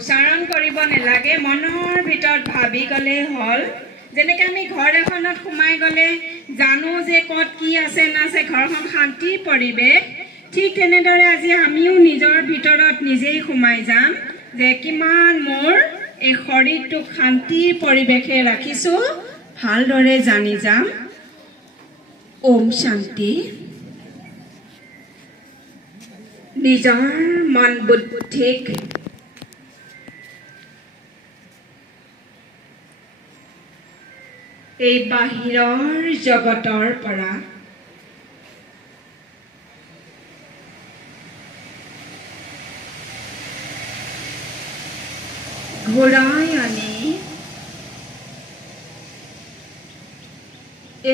উচ্চাৰণ কৰিব নালাগে, মনৰ ভিতৰত ভাবি গ'লে হ'ল। যেনেকৈ আমি ঘৰ এখনত সোমাই গ'লে জানো যে ক'ত কি আছে নাছে, ঘৰখন শান্তিৰ পৰিৱেশ, ঠিক তেনেদৰে আজি আমিও নিজৰ ভিতৰত নিজেই সোমাই যাম যে কিমান মোৰ এই শৰীৰটোক শান্তিৰ পৰিৱেশে ৰাখিছোঁ, ভালদৰে জানি যাম। ওম শান্তি। নিজৰ মন বুদ্ধিক এই বাহিৰৰ জগতৰ পৰা ঘূৰাই আনি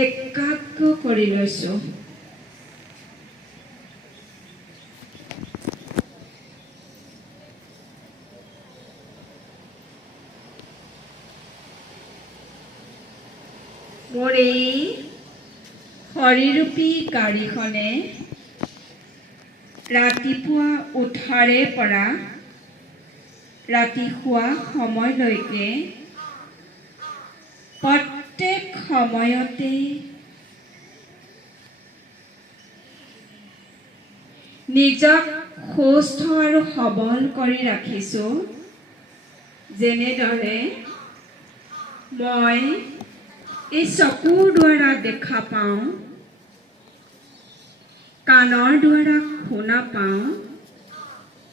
একাগ্ৰ কৰি লৈছোঁ। মোৰ এই শৰীৰৰূপী গাড়ীখনে ৰাতিপুৱা উঠাৰে পৰা ৰাতি শোৱা সময়লৈকে প্ৰত্যেক সময়তে নিজক সুস্থ আৰু সবল কৰি ৰাখিছোঁ। যেনেদৰে মই এই চকুৰ দ্বাৰা দেখা পাওঁ, কাণৰ দ্বাৰা শুনা পাওঁ,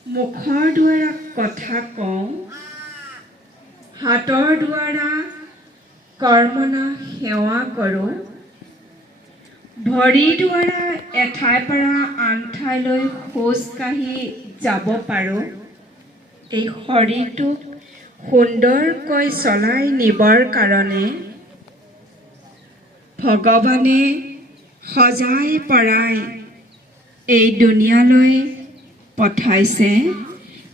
মুখৰ দ্বাৰা কথা কওঁ, হাতৰ দ্বাৰা কৰ্মনা সেৱা কৰোঁ, ভৰিৰ দ্বাৰা এঠাইৰ পৰা আন ঠাইলৈ খোজকাঢ়ি যাব পাৰোঁ। এই শৰীৰটোক সুন্দৰকৈ চলাই নিবৰ কাৰণে ভগৱানে সজাই পৰাই এই দুনিয়ালৈ পঠাইছে,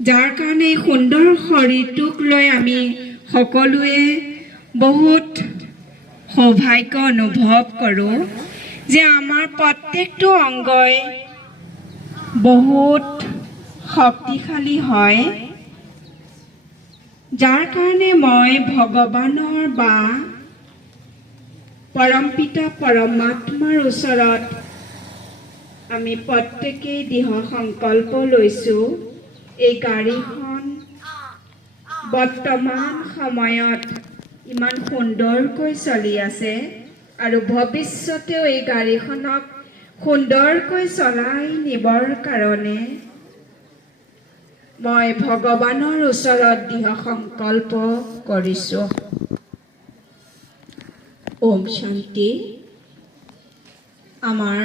যাৰ কাৰণে এই সুন্দৰ শৰীৰটোক লৈ আমি সকলোৱে বহুত সৌভাগ্য অনুভৱ কৰোঁ যে আমাৰ প্ৰত্যেকটো অংগই বহুত শক্তিশালী হয়, যাৰ কাৰণে মই ভগৱানৰ বা পৰমপিতা পৰমাত্মাৰ ওচৰত আমি প্ৰত্যেকেই দৃঢ় সংকল্প লৈছোঁ। এই গাড়ীখন বৰ্তমান সময়ত ইমান সুন্দৰকৈ চলি আছে আৰু ভৱিষ্যতেও এই গাড়ীখনক সুন্দৰকৈ চলাই নিবৰ কাৰণে মই ভগৱানৰ ওচৰত দৃঢ় সংকল্প কৰিছোঁ। ওম শান্তি। আমাৰ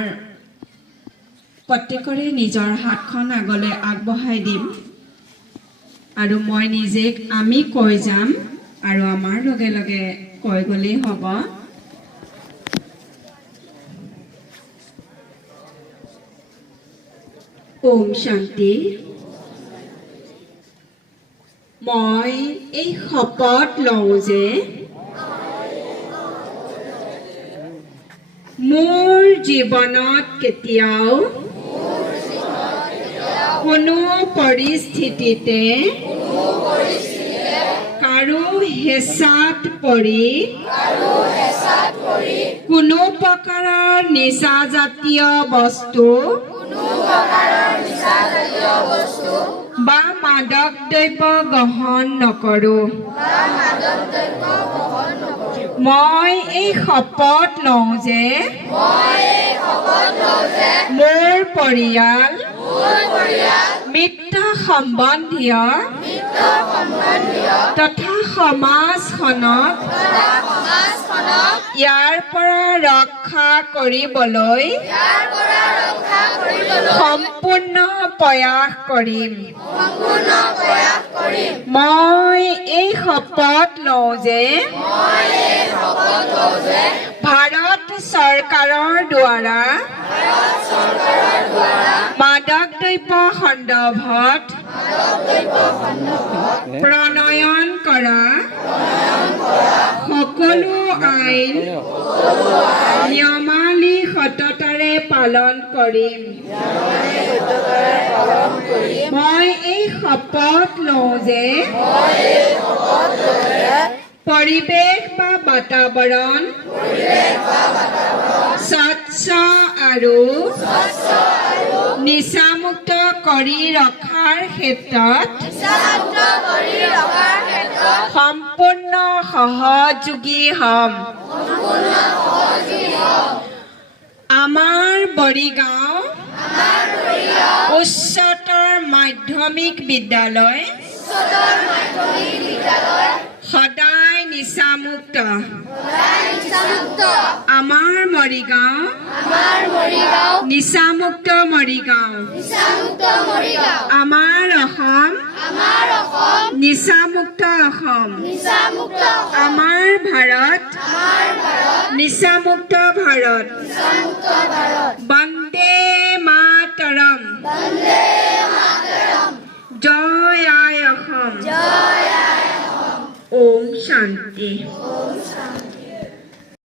প্ৰত্যেকৰে নিজৰ হাতখন আগলৈ আগবঢ়াই দিম আৰু মই নিজে আমি কৈ যাম আৰু আমাৰ লগে লগে কৈ গ'লেই হ'ব। ওম শান্তি। মই এই শপত লওঁ যে মোৰ জীৱনত কেতিয়াও কোনো পৰিস্থিতিতে কাৰো হেঁচাত পৰি কোনো প্ৰকাৰৰ নিচাজাতীয় বস্তু বা মাদক দ্ৰব্য গ্ৰহণ নকৰোঁ। মই এই শপত লওঁ যে মোৰ পৰিয়াল মিত্ৰ সম্বন্ধীয় তথা সমাজখনক ইয়াৰ পৰা ৰক্ষা কৰিবলৈ সম্পূৰ্ণ প্ৰয়াস কৰিম। মই এই শপত লওঁ যে ভাৰত চৰকাৰৰ দ্বাৰা মাদক দ্ৰব্য সন্দৰ্ভত প্ৰণয়ন কৰা সকলো আইন নিয়মাৱলী সততাৰে পালন কৰিম। মই এই শপত লওঁ যে পৰিৱেশ বা বাতাৱৰণ স্বচ্ছ আৰু নিচামুক্ত কৰি ৰখাৰ ক্ষেত্ৰত সম্পূৰ্ণ সহযোগী হ'ম। আমাৰ বৰিগাঁও উচ্চতৰ মাধ্যমিক বিদ্যালয় সদায় নিচামুক্ত। আমাৰ মৰিগাঁও নিচামুক্ত মৰিগাঁও। আমাৰ অসম নিচামুক্ত অসম। আমাৰ ভাৰত নিচামুক্ত ভাৰত। বন্দে মাতৰম। জয় আই অসম। ওম শান্তি।